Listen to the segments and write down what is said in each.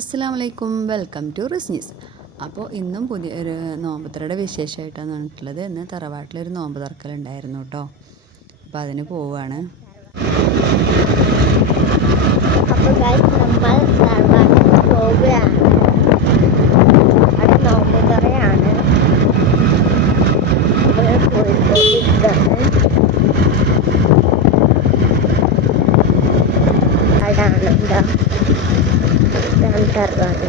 അസ്സാം വലൈക്കും welcome to റിസ്നീസ് അപ്പോൾ ഇന്നും പുതിയ ഒരു നോമ്പത്തറയുടെ വിശേഷമായിട്ടാണ് പറഞ്ഞിട്ടുള്ളത് ഇന്ന് തറവാട്ടിലൊരു നോമ്പ് തറക്കലുണ്ടായിരുന്നു കേട്ടോ അപ്പോൾ അതിന് പോവുകയാണ്. അപ്പോൾ ഗൈസ്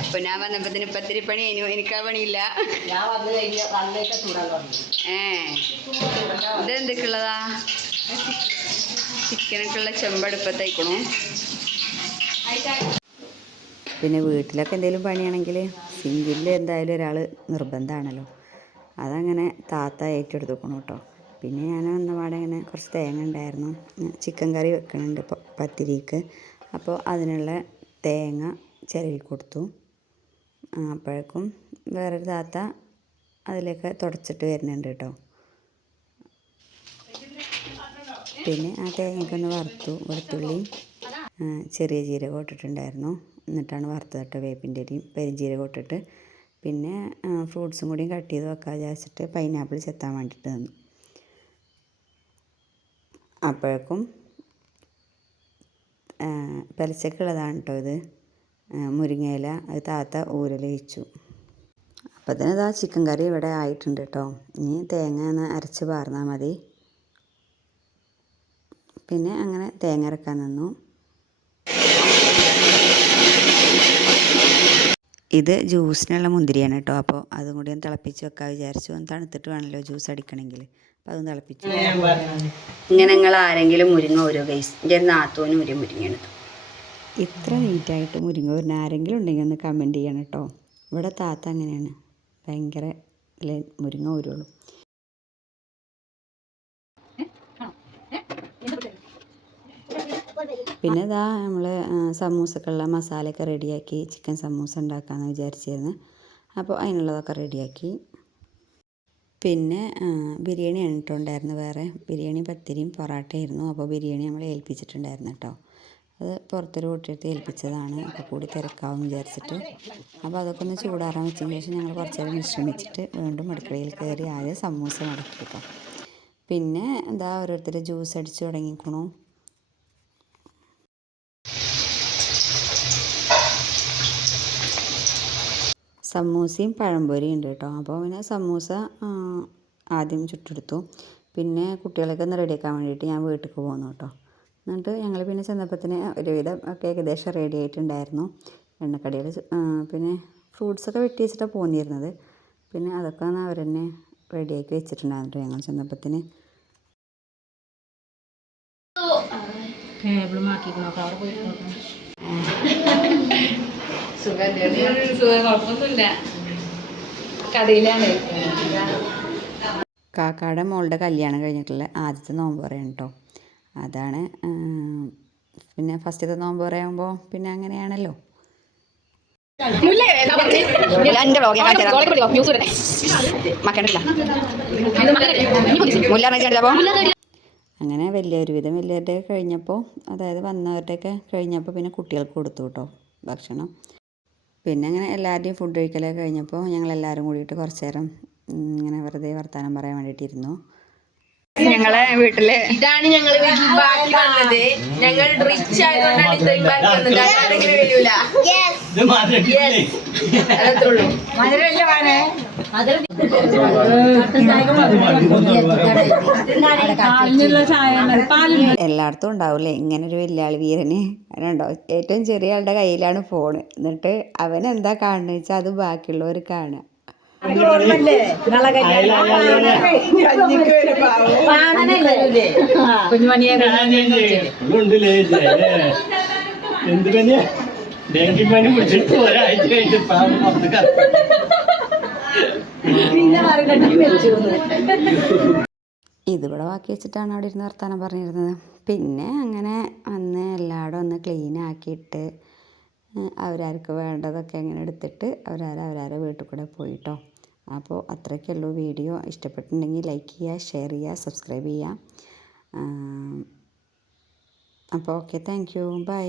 അപ്പൊ ഞാൻ വന്നപ്പോൾ പത്തിരി പണി അതിന് എനിക്ക് ആ പണിയില്ല. ഏ. ഇതെന്തൊക്കെയുള്ളതാ ചിക്കനൊക്കെയുള്ള ചെമ്പടുപ്പത്തേക്കണു പിന്നെ വീട്ടിലൊക്കെ എന്തെങ്കിലും പണിയാണെങ്കിൽ സിംഗിളിൽ എന്തായാലും ഒരാൾ നിർബന്ധമാണല്ലോ അതങ്ങനെ താത്ത ഏറ്റെടുത്തുക്കണം കേട്ടോ പിന്നെ ഞാൻ വന്നപാടെ ഇങ്ങനെ കുറച്ച് തേങ്ങ ഉണ്ടായിരുന്നു ചിക്കൻ കറി വെക്കണുണ്ട് പത്തിരിക്ക്. അപ്പോൾ അതിനുള്ള തേങ്ങ ചിരവി കൊടുത്തു. അപ്പോഴേക്കും വേറൊരു താത്ത അതിലേക്ക് തുടച്ചിട്ട് വരുന്നുണ്ട് കേട്ടോ പിന്നെ ആ തേങ്ങയ്ക്കൊന്ന് വറുത്തു വെളുത്തുള്ളിയും ചെറിയ ജീരകം ഇട്ടിട്ടുണ്ടായിരുന്നു. എന്നിട്ടാണ് വറുത്തത് കേട്ടോ വേപ്പിന്റെ ഇലയും പെരിഞ്ജീരകം ഇട്ടിട്ട് പിന്നെ ഫ്രൂട്ട്സും കൂടിയും കട്ട് ചെയ്ത് വെക്കാൻ വിചാരിച്ചിട്ട് പൈനാപ്പിൾ ചെത്താൻ വേണ്ടിയിട്ട് നിന്നു. അപ്പോഴേക്കും പലിച്ചക്കുള്ളതാണ് കേട്ടോ ഇത്. മുരിങ്ങയില അത് താത്ത ഊരലയിച്ചു. അപ്പം തന്നെ ഇതാ ചിക്കൻ കറി ഇവിടെ ആയിട്ടുണ്ട് കേട്ടോ ഇനി തേങ്ങ ഒന്ന് അരച്ച് പാർന്നാൽ മതി. പിന്നെ അങ്ങനെ തേങ്ങ അരക്കാൻ നിന്നു. ഇത് ജ്യൂസിനുള്ള മുന്തിരിയാണ് കേട്ടോ. അപ്പോൾ അതും കൂടി ഒന്ന് തിളപ്പിച്ച് വെക്കാൻ വിചാരിച്ചു. ഒന്ന് തണുത്തിട്ട് വേണമല്ലോ ജ്യൂസ് അടിക്കണമെങ്കിൽ അപ്പോൾ അതും തിളപ്പിച്ചു ഇങ്ങനെ നിങ്ങൾ ആരെങ്കിലും മുരിങ്ങ ഓരോ ഗൈസ് എന്റെ ഒരു മുരിങ്ങ എടുത്തു മുരിങ്ങയാണ് ഇത്ര നീറ്റായിട്ട് മുരിങ്ങ ഒരു ആരെങ്കിലും ഉണ്ടെങ്കിൽ ഒന്ന് കമന്റ് ചെയ്യണം കേട്ടോ ഇവിടെ താത്ത അങ്ങനെയാണ്. ഭയങ്കര മുരിങ്ങ ഊരുള്ളൂ. പിന്നെ ഇതാ നമ്മൾ സമൂസക്കുള്ള മസാലയൊക്കെ റെഡിയാക്കി ചിക്കൻ സമൂസ ഉണ്ടാക്കാമെന്ന് വിചാരിച്ചിരുന്നു. അപ്പോൾ അതിനുള്ളതൊക്കെ റെഡിയാക്കി. പിന്നെ ബിരിയാണി എണ്ണിട്ടുണ്ടായിരുന്നു വേറെ. ബിരിയാണി പത്തിരിയും പൊറാട്ടയായിരുന്നു. അപ്പോൾ ബിരിയാണി നമ്മൾ ഏൽപ്പിച്ചിട്ടുണ്ടായിരുന്നു കേട്ടോ. അത് പുറത്തൊരു കൂട്ടിയെടുത്ത് ഏൽപ്പിച്ചതാണ്. അപ്പോൾ കൂടി തിരക്കാവും വിചാരിച്ചിട്ട്. അപ്പോൾ അതൊക്കെ ഒന്ന് ചൂടാറാൻ വെച്ചതിന് ശേഷം ഞങ്ങൾ കുറച്ച് നേരം വിശ്രമിച്ചിട്ട് വീണ്ടും അടുക്കളയിൽ കയറി ആദ്യം സമൂസ മടക്കി കേട്ടോ പിന്നെ എന്താ ഓരോരുത്തർ ജ്യൂസ് അടിച്ച് തുടങ്ങിക്കണു. സമൂസയും പഴംപൊരിയും ഉണ്ട് കേട്ടോ. അപ്പോൾ പിന്നെ സമൂസ ആദ്യം ചുട്ടെടുത്തു. പിന്നെ കുട്ടികളൊക്കെ ഒന്ന് റെഡിയാക്കാൻ വേണ്ടിയിട്ട് ഞാൻ വീട്ടിലേക്ക് പോന്നു കേട്ടോ. എന്നിട്ട് ഞങ്ങൾ പിന്നെ ചെന്നപ്പത്തിന് ഒരുവിധം ഒക്കെ ഏകദേശം റെഡി ആയിട്ടുണ്ടായിരുന്നു. എണ്ണക്കടികൾ പിന്നെ ഫ്രൂട്ട്സൊക്കെ വെട്ടി വെച്ചിട്ടാണ് പോന്നിരുന്നത്. പിന്നെ അതൊക്കെ ഒന്ന് അവർ തന്നെ റെഡിയാക്കി വെച്ചിട്ടുണ്ടായിരുന്നു ഞങ്ങൾ ചെന്നപ്പത്തിന്. ടേബിൾ മാറ്റിക്കണോ അവിടെ പോയി സുഖം കുഴപ്പമൊന്നുമില്ല. കടയിലാണ്. കാക്കാടെ മോളുടെ കല്യാണം കഴിഞ്ഞിട്ടുള്ള ആദ്യത്തെ നോമ്പ് പറയാണ് കേട്ടോ അതാണ് പിന്നെ ഫസ്റ്റത്തെ നോമ്പ് പറയുമ്പോൾ പിന്നെ അങ്ങനെയാണല്ലോ. എന്റെ വ്ളോഗ് ഞാൻ മക്കണ്ടില്ല അങ്ങനെ വലിയ ഒരുവിധം വലിയവരുടെ കഴിഞ്ഞപ്പോൾ അതായത് വന്നവരുടെയൊക്കെ കഴിഞ്ഞപ്പോൾ പിന്നെ കുട്ടികൾക്ക് കൊടുത്തു കേട്ടോ ഭക്ഷണം. പിന്നെ അങ്ങനെ എല്ലാവരുടെയും ഫുഡ് കഴിക്കലൊക്കെ കഴിഞ്ഞപ്പോൾ ഞങ്ങൾ എല്ലാവരും കൂടിയിട്ട് കുറച്ച് നേരം ഇങ്ങനെ വെറുതെ വർത്തമാനം പറയാൻ വേണ്ടിയിട്ടിരുന്നു. ഞങ്ങളെ വീട്ടിൽ. ഇതാണ് ഞങ്ങൾ വീട്ടിൽ ബാക്കി വന്നത്. ഞങ്ങൾ റിച്ച് ആയതുകൊണ്ടാണ് ഇത്രയും ബാക്കി വന്നത്. വരൂല അതത്തുള്ളൂ എല്ലായിടത്തും ഉണ്ടാവില്ലേ ഇങ്ങനെ ഒരു വെല്ലാളി വീരന്. അതിനുണ്ടോ ഏറ്റവും ചെറിയ ആളുടെ കയ്യിലാണ് ഫോണ്. എന്നിട്ട് അവൻ എന്താ കാണുന്നത് വെച്ചാൽ അത് ബാക്കിയുള്ളവർ കാണുക. എന്ത് പനിയാ? ഡെങ്കി പനി പിടിച്ചിട്ട് ഒരാഴ്ച കഴിഞ്ഞിട്ട് പാവം ഇതിവിടെ ബാക്കി വെച്ചിട്ടാണ് അവിടെ ഇരുന്ന് വർത്താനം പറഞ്ഞിരുന്നത്. പിന്നെ അങ്ങനെ വന്ന് എല്ലായിടും ഒന്ന് ക്ലീൻ ആക്കിയിട്ട് അവരാർക്ക് വേണ്ടതൊക്കെ അങ്ങനെ എടുത്തിട്ട് അവരാരെ അവരാരെ വീട്ടിൽ കൂടെ പോയിട്ടോ. അപ്പോൾ അത്രയൊക്കെ ഉള്ളൂ വീഡിയോ. ഇഷ്ടപ്പെട്ടിട്ടുണ്ടെങ്കിൽ ലൈക്ക് ചെയ്യുക ഷെയർ ചെയ്യുക സബ്സ്ക്രൈബ് ചെയ്യുക. അപ്പോൾ ഓക്കെ താങ്ക് യു ബൈ